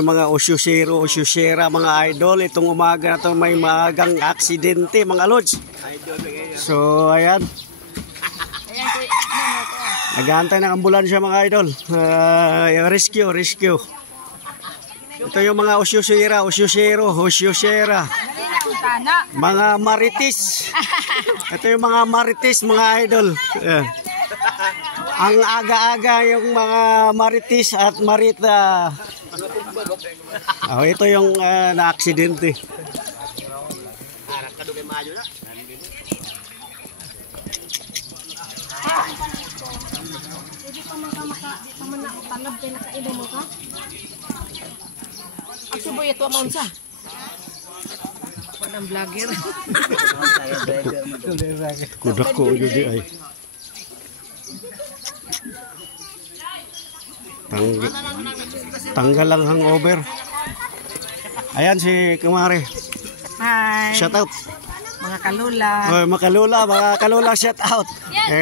Yung mga usyusera mga idol, itong umaga na to may magang aksidente mga lods. So ayan, nag-aantay ng ambulansya mga idol. Rescue. Ito yung mga usyusera, mga marites. Ito yung mga marites mga idol. Ang aga-aga yung mga marites at marita. Ito yung na-aksidente. Boy, ito ang maunsa. Panang vlogger. Kudak ko jadi ay. Tanggal lang hangover. Ayan si Kumare. Hi. Shout out. Mga kalula. Oh, mga kalula shout out.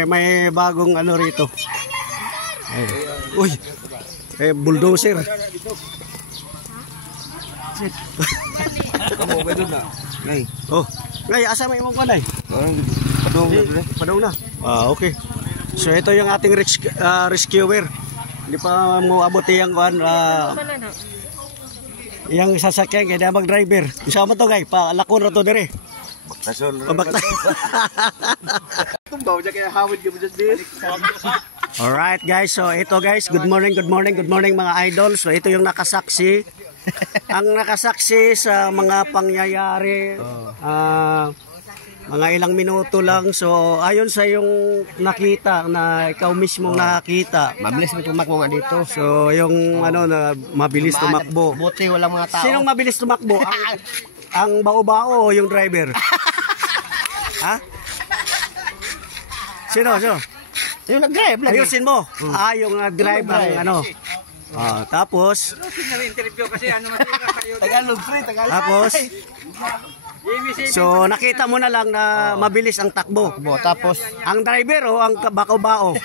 May bagong ano rito. Uy. Bulldozer. Oh, ngay asa may imong kanay? Padong na. Okay. So ito yung ating rescuer. Hindi pa mo abot yung yang sasakyan kaya mag-driver. Isa mo to guys, palakon ra to dire. Alright guys, so ito guys, good morning mga idol. So ito yung nakasaksi. Ang nakasaksi sa mga pangyayari, mga ilang minuto lang. So ayon sa yung nakita na ikaw mismo nakita, mabilis mo tumakbo nga dito. So yung ano na mabilis tumakbo. Buti walang mga tao. Sinong mabilis tumakbo? Ang bao-bao o yung driver? Ha? Sino? Yung nag-drive. Ayusin mo. Yung nag-drive ang ano. Tapos Tagalog. Tapos so nakita mo na lang na mabilis ang takbo. Tapos ang driver ang bao-bao.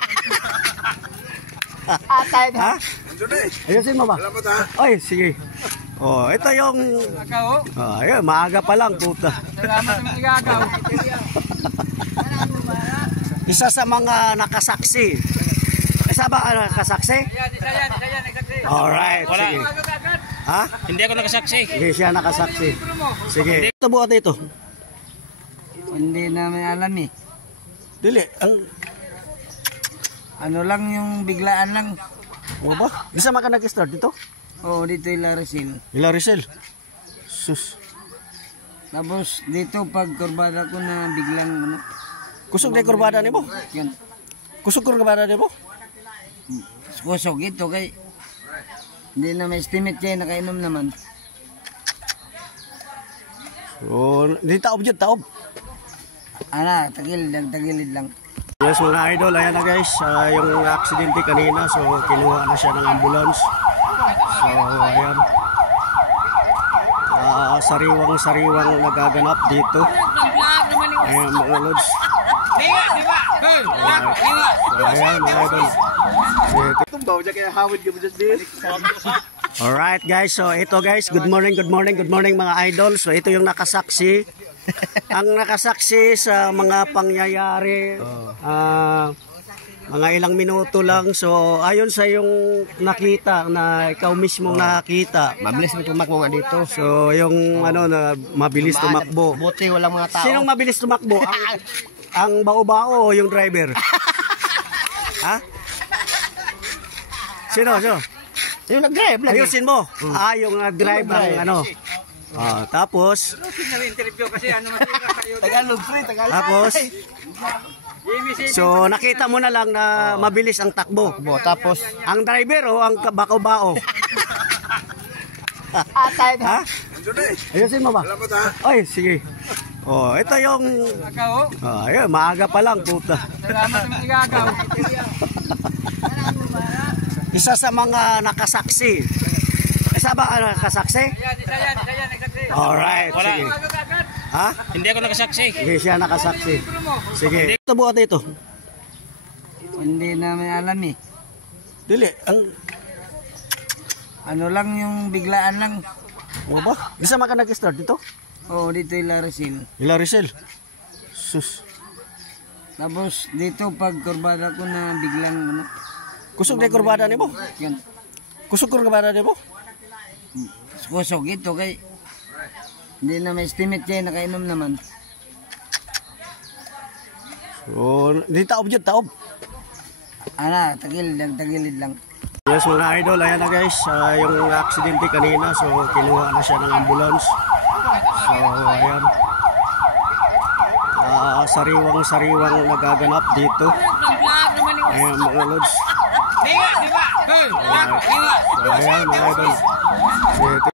Ha? Ayusin mo ba? Ay, sige. Ito yung ayun, maaga pa lang puta. Isa sa mga nakasaksi. Isa ba nakasaksi? Alright, sige. Ha? hindi ako nakasaksi. Hindi siya nakasaksi. Sige. Ito buhat ito. Hindi namin alam eh. Dili, Ano lang yung biglaan lang. o ba? Bisa maka nag-start dito? Oo, dito Ilarisin. Ilarisel. Sus. Tapos dito pag kurbada ko na biglang ano. Kusog na kurbada nimo? Yan. Kusog kurbada nimo? Kusog ito kay hindi na may estimate kayo nakainom naman. So, hindi taob yun, taob. Tagilid lang. Yes mga idol, ayan na guys, yung aksidente kanina, so kinuha na siya ng ambulance. So ayan, sariwang nagaganap dito. Ayan mga lods. So ayan mga idol. Alright guys, so ito guys, good morning mga idol. So ito yung nakasaksi. Ang nakasaksi sa mga pangyayari, mga ilang minuto lang. So ayon sa yung nakita na ikaw mismo nakita, Mabilis mo tumakbo nga dito. so yung ano na mabilis tumakbo. Buti walang mga tao. Sinong mabilis tumakbo? Ang bao-bao o yung driver? Ha? Sino? Yung nag-drive. Ayusin mo. Yung nag-drive ang ano. Tapos Tagalog. Tapos so nakita mo na lang na mabilis ang takbo. Tapos Ang driver ang bao-bao. Ha? Ayusin mo ba? Ay, sige. Ito yung ayun, maaga pa lang puta. Isa sa mga nakasaksi. Isa ba nakasaksi? Alright, sige. Ha? hindi ako nakasaksi. Hindi siya nakasaksi. Sige. Ito buhat ito. Hindi namin alam eh. Dili, Ano lang yung biglaan lang. O ba? Bisa man ka nag-start dito? Oo, dito yung Larasil. Ila Rizal. Sus. Tapos dito pag kurbada ko na biglang ano. Kusog na kurbada nimo? Yan. Kusog kurbada nimo? Kusog ito kay hindi na may estimate kayo nakainom naman. So, di taob jud, taob. Ana, tagilid lang. Yes mga idol, ayan na guys, yung aksidente kanina, so kinuha na siya ng ambulance. So ayan, sariwang nagaganap dito. Ayan mga lods. So ayan mga idol.